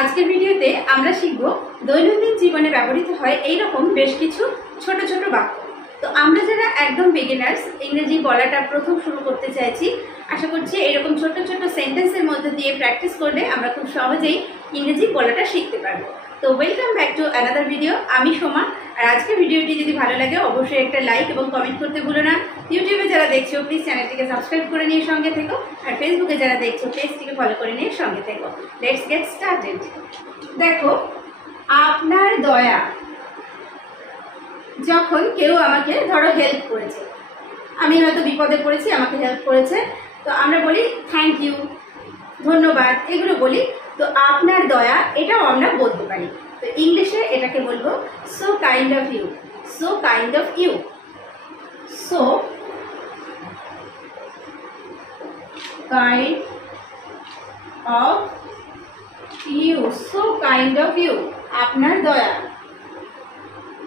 আজকের ভিডিওতে আমরা শিখব দৈনন্দিন জীবনে ব্যবহৃত হয় এই রকম বেশ কিছু ছোট ছোট বাক্য। তো আমরা যারা একদম বিগিনার্স, ইংরেজি বলাটা প্রথম শুরু করতে চাইছি, আশা করছি এরকম ছোট ছোট সেন্টেন্সের মধ্যে দিয়ে প্র্যাকটিস করলে আমরা খুব সহজেই ইংরেজি বলাটা শিখতে পারবো। তো welcome back to another video. আমি সোমা। আর আজকের ভিডিওটি যদি ভালো লাগে অবশ্যই একটা লাইক এবং কমেন্ট করতে ভুলো না। ইউটিউবে যারা দেখছো প্লিজ চ্যানেলটিকে সাবস্ক্রাইব করে নিয়ে সঙ্গে থেকো, আর ফেসবুকে যারা দেখছো পেজটিকে ফলো করে নিয়ে সঙ্গে থেকো। Let's get started. দেখো, আপনার দয়া। যখন কেউ আমাকে ধরো হেল্প করেছে, আমি হয়তো বিপদে পড়েছি, আমাকে হেল্প করেছে, তো আমরা বলি থ্যাংক ইউ, ধন্যবাদ, এগুলো বলি। তো আপনার দয়া এটাও আমরা বলতে পারি। তো ইংলিশে এটাকে বলবো so kind of you, so kind of you, so kind of you, so kind of you, আপনার দয়া।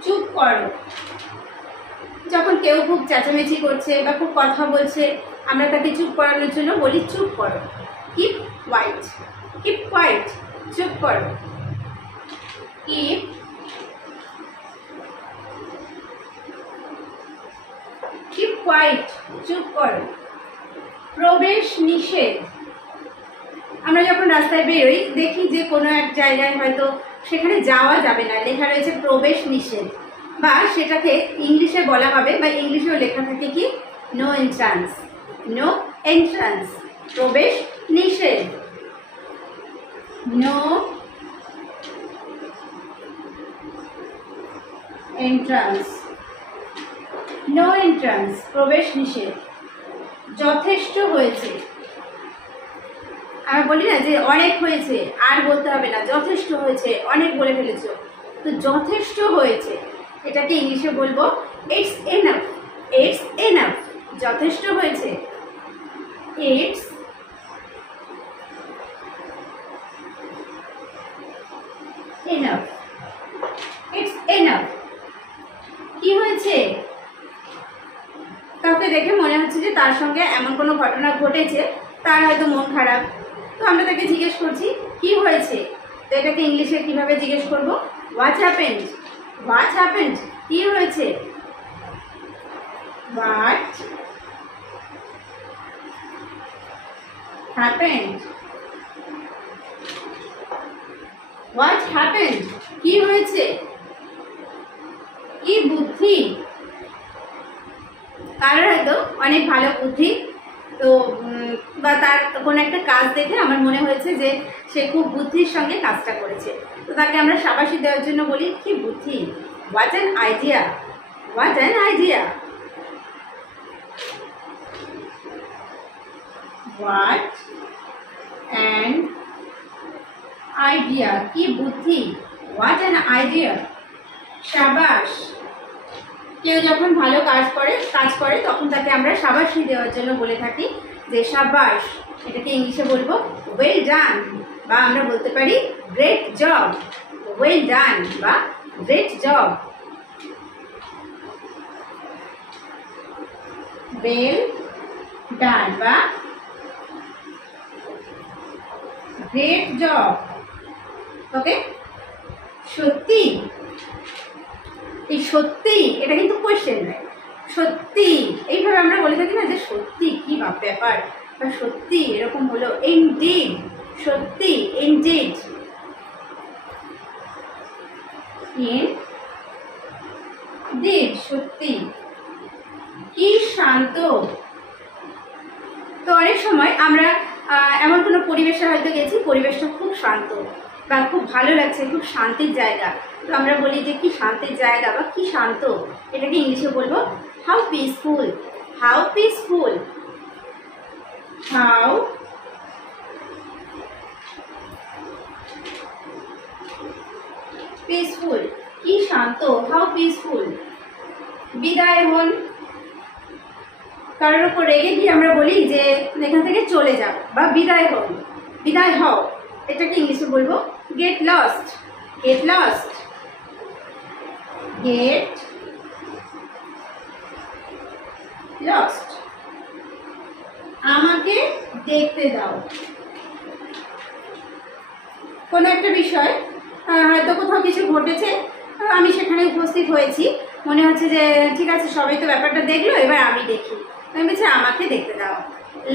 চুপ করো। যখন কেউ খুব চেঁচামেচি করছে বা খুব কথা বলছে, আমরা তাকে চুপ করানোর জন্য বলি চুপ করো। কিপ কোয়াইট, কিপ কোয়াইট, চুপ করো। কিপ কিপ কোয়াইট, চুপ করো। প্রবেশ নিষেধ। আমরা যখন রাস্তায় বেরোই দেখি যে কোনো এক জায়গায় হয়তো সেখানে যাওয়া যাবে না, লেখা রয়েছে প্রবেশ নিষেধ, বা সেটাকে ইংলিশে বলা হবে বা ইংলিশেও লেখা থাকে কি নো এন্ট্রান্স, নো এন্ট্রান্স, প্রবেশ নিষেধ, নো এন্ট্রান্স, নো এন্ট্রান্স, প্রবেশ নিষেধ। যথেষ্ট হয়েছে। আমি বলি না যে অনেক হয়েছে, আর বলতে হবে না, যথেষ্ট হয়েছে, অনেক বলে ফেলেছ। তো যথেষ্ট হয়েছে এটাকে ইংলিশে বলবো ইটস এনাফ, ইটস এনাফ, যথেষ্ট হয়েছে, ইটস এনাফ, ইটস এনাফ। কি হয়েছে? কাউকে দেখে মনে হচ্ছে যে তার সঙ্গে এমন কোনো ঘটনা ঘটেছে, তার হয়তো মন খারাপ, তো আমরা তাকে জিজ্ঞেস করছি কি হয়েছে। তো এটাকে ইংলিশে কিভাবে জিজ্ঞেস করবো? হোয়াট হ্যাপেন্ড, হোয়াট হ্যাপেন্ড, কি হয়েছে? হোয়াট হ্যাপেন্ড, হোয়াট হ্যাপেন্ড, কি হয়েছে? কি বুদ্ধি। কারোর হয়তো অনেক ভালো বুদ্ধি, তো বা তার কোনো একটা কাজ দেখে আমার মনে হয়েছে যে সে খুব বুদ্ধির সঙ্গে কাজটা করেছে, তো তাকে আমরা শাবাশি দেওয়ার জন্য বলি কি বুদ্ধি, what an idea, what an idea, what an idea, কি বুদ্ধি, হোয়াট অ্যান আইডিয়া। শাবাশ। কেউ যখন ভালো কাজ করে তখন তাকে আমরা শাবাশি দেওয়ার জন্য বলে থাকি যে শাবাশ। এটাকে ইংলিশে বলবো ওয়েল ডান, বা আমরা বলতে পারি গ্রেট জব, ওয়েল ডান বা গ্রেট জব, ওয়েল ডান বা গ্রেট জব। ওকে। সত্যি, এই সত্যি এটা কিন্তু কোয়েশ্চেন নয়, সত্যি এইভাবে আমরা বলে থাকি না যে সত্যি কি ব্যাপার, বা সত্যি এরকম হলো, ইনডিড, সত্যি, ইনডিড, ইনডিড, সত্যি। কি শান্ত। তো অনেক সময় আমরা এমন কোনো পরিবেশে হয়তো গেছি, পরিবেশটা খুব শান্ত বা খুব ভালো লাগছে, খুব শান্তির জায়গা, তো আমরা বলি যে কি শান্তির জায়গা বা কি শান্ত। এটাকে ইংলিশে বলবো how peaceful, how peaceful, how peaceful, কি শান্ত, হাউ পিসফুল। বিদায় হন। কারোর উপর রেগে গিয়ে আমরা বলি যে এখান থেকে চলে যাও বা বিদায় হন, বিদায় হও। এটাকে ইংলিশে বলবো get lost, get lost, get lost. আমাকে দেখতে দাও, কোনো একটা বিষয় হয়তো কোথাও কিছু ঘটেছে, আমি সেখানে উপস্থিত হয়েছি, মনে হচ্ছে যে ঠিক আছে সবাই তো ব্যাপারটা দেখলো, এবার আমি দেখি। আমি বলছি আমাকে দেখতে দাও,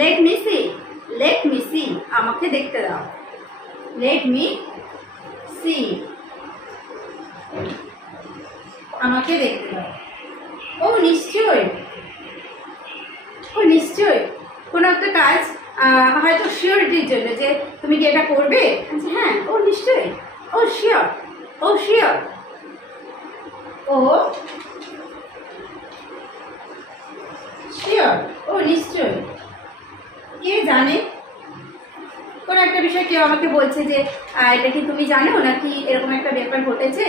let me see, let me see, আমাকে দেখতে দাও, লেট মি সি, আমাকে দেখতে দাও। ও নিশ্চয়ই, ও নিশ্চয়ই কোনো একটা কাজ হয়তো শিওরিটির জন্য, যে তুমি কি এটা করবে? হ্যাঁ, ও নিশ্চয়ই, ও শিওর, ও শিওর, ও শিওর, ও নিশ্চয়ই। কে জানে, কোনো একটা বিষয় কেউ আমাকে বলছে যে এটা কি তুমি জানো নাকি এরকম একটা ব্যাপার ঘটেছে,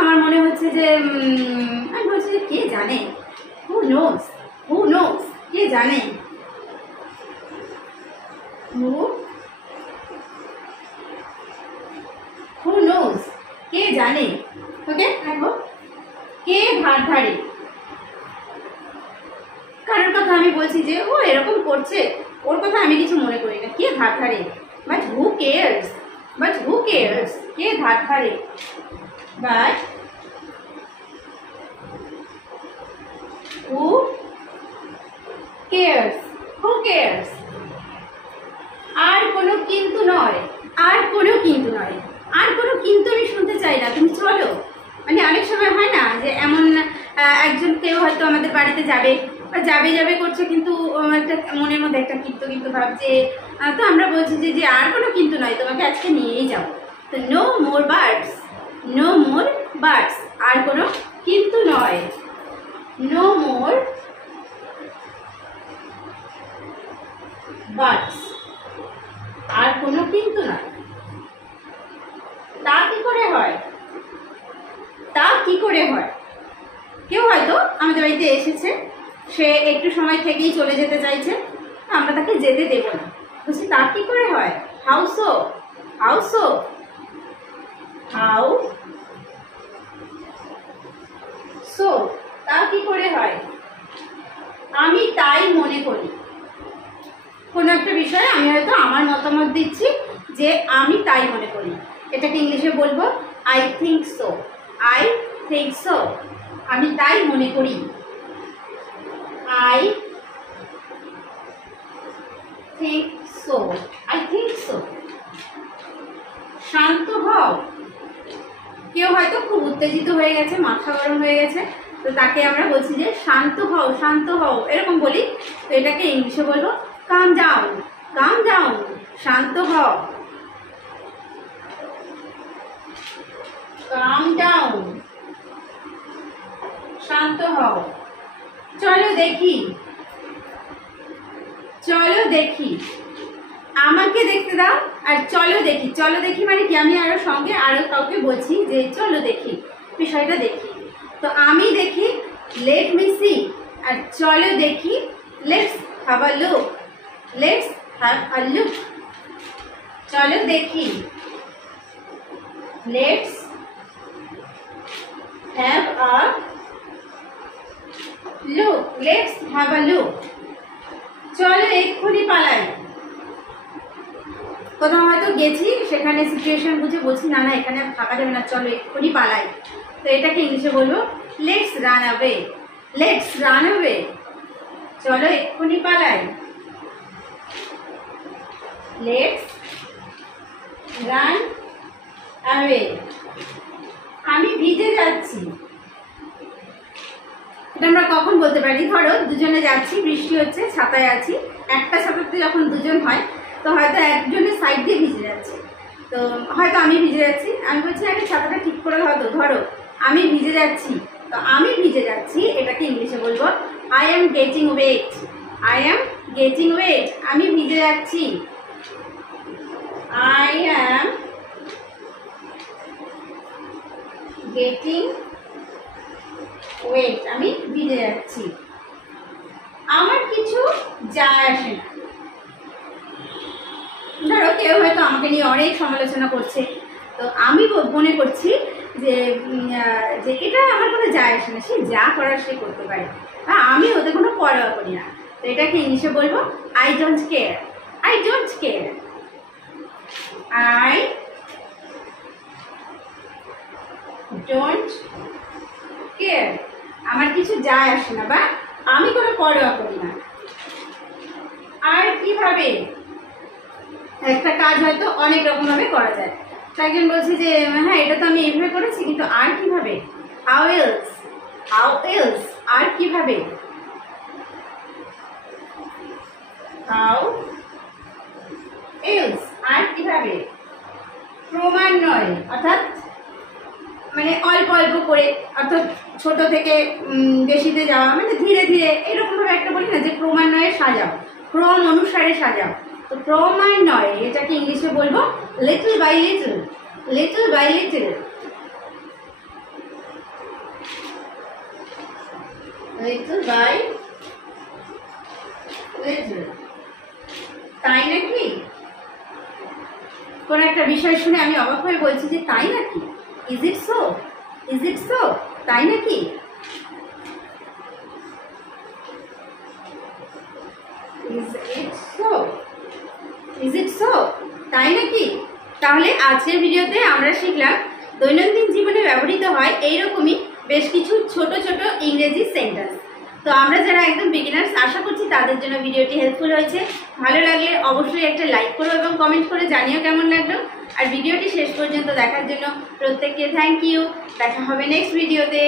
আমার মনে হচ্ছে যে আমি বলছি যে কে জানে, হু নোস, হু নোস, কে জানে, হু নোস, কে জানে। ওকে, দেখো কে ধার ধারে, কারোর কথা আমি বলছি যে ও এরকম করছে, ওর কথা আমি কিছু মনে করি না, কে ধার ধারে, but who cares, but who cares, কে ধার ধারে, but who cares, who cares. আর কোনো কিন্তু নয়, আর কোনো কিন্তু নয়, আর কোনো কিন্তু আমি শুনতে চাই না, তুমি চলো। মানে অনেক সময় হয় না যে এমন একজন কেউ হয়তো আমাদের বাড়িতে যাবে, যাবে যাবে করছে, কিন্তু একটা মনের মধ্যে একটা কিন্তু কিন্তু ভাবছে, তো আমরা বলছি যে আর কোনো কিন্তু নয়, তোমাকে আজকে নিয়েই যাবো। তো no more birds, no more birds, আর কোনো কিন্তু নয়, নো মোর বার্ডস, আর কোনো কিন্তু নয়। তা কি করে হয়, তা কি করে হয়? কেউ হয়তো আমাদের বাড়িতে এসেছে, সে একটু সময় থেকেই চলে যেতে চাইছে, আমরা তাকে যেতে দেব না, বলছি তা কি করে হয়, how so, how so, how so, তা কি করে হয়, আমি তাই মনে করি। কোনো একটা বিষয়ে আমি হয়তো আমার মতামত দিচ্ছি যে আমি তাই মনে করি, এটাকে ইংলিশে বলবো I think so, I think so, আমি তাই মনে করি, I think so, I think so. শান্ত হও, কেউ হয়তো খুব উত্তেজিত হয়ে গেছে, মাথা গরম হয়ে গেছে, তো তাকে আমরা বলছি যে শান্ত হও, শান্ত হও, এরকম বলি। তো এটাকে ইংলিশে বলবো কাম ডাউন, কাম ডাউন, শান্ত হও, কাম ডাউন, শান্ত হও। চলো দেখি, চলো দেখি, আমাকে দেখতে দাও, আর চলো দেখি, চলো দেখি মানে কি, আমি আরো সঙ্গে আরো কাউকে বলছি যে চলো দেখি, বিষয়টা দেখি। তো আমি দেখি, লেট মি সি, আর চলো দেখি, let's have a look, let's have a look, চলো দেখি, let's have a look, let's have a look, চলো এক্ষুনি পালাই। কোথাও হয়তো গেছি, সেখানে সিচুয়েশন বুঝে বলছি না না এখানে থাকা যাবে না, চলো এক্ষুনি পালাই। তো এটাকে ইংলিশে বলবো let's run away, let's run away, চলো এক্ষুনি পালাই, লেটস রান অ্যাওয়ে। আমি ভিজে যাচ্ছি, এটা আমরা কখন বলতে পারি, ধরো দুজনে যাচ্ছি, বৃষ্টি হচ্ছে, ছাতায় আছি, একটা ছাতাতে যখন দুজন হয় তো হয়তো একজনের সাইড দিয়ে ভিজে যাচ্ছে, তো হয়তো আমি ভিজে যাচ্ছি, আমি বলছি আগে ছাতাটা ঠিক করে হয়তো, ধরো আমি ভিজে যাচ্ছি, তো আমি ভিজে যাচ্ছি এটাকে ইংলিশে বলবো I am getting wait, I am getting wait, আমি ভিজে যাচ্ছি, আই অ্যাম গেটিং ওয়েট, আমি ভিজে যাচ্ছি, আমার কিছু যায় আসে না। ধরো কেউ হয়তো আমাকে নিয়ে অনেক সমালোচনা করছে, তো আমি মনে করছি যে এটা আমার কোনো যায় আসে না, সে যা করার সে করতে পারে, আমি ওদের কোনো পরোয়া করি না। তো এটাকে ইংলিশে বলবো I don't care, I don't care, I don't care, আমার কিছু যায় আসে না বা আমি কোনো পরোয়া করি না। আর কিভাবে একটা কাজ হয়তো অনেক রকম ভাবে করা যায়, একজন বলছে যে হ্যাঁ এটা তো আমি এইভাবে করেছি, কিন্তু আর কিভাবে, হাউ এলস, হাউ এলস, আর কিভাবে, হাউ এলস, আর কিভাবে। ক্রমান্বয়ে অর্থাৎ মানে অল্প অল্প করে, অর্থাৎ ছোট থেকে বেশিতে যাওয়া, মানে ধীরে ধীরে এরকম ভাবে একটা বলি না যে ক্রমান্বয়ে সাজাও, ক্রম অনুসারে সাজাও। তো ক্রমান্বয়ে এটাকে ইংলিশে বলবো little by little, little by little, little by little. তাই নাকি? কোন একটা বিষয় শুনে আমি অবাক হয়ে বলছি যে তাই নাকি, is it so, is it so, তাই নাকি। Is it so, is it so, তাই নাকি। তাহলে আজকের ভিডিওতে আমরা শিখলাম দৈনন্দিন জীবনে ব্যবহৃত হয় এইরকমই বেশ কিছু ছোট ছোট ইংরেজি সেন্টেন্স। তো আমরা যারা একদম বিগিনার্স, আশা করছি তাদের জন্য ভিডিওটি হেল্পফুল হয়েছে। ভালো লাগলে অবশ্যই একটা লাইক করো এবং কমেন্ট করে জানিও কেমন লাগলো। আর ভিডিওটি শেষ পর্যন্ত দেখার জন্য প্রত্যেককে থ্যাংক ইউ। দেখা হবে নেক্সট ভিডিওতে।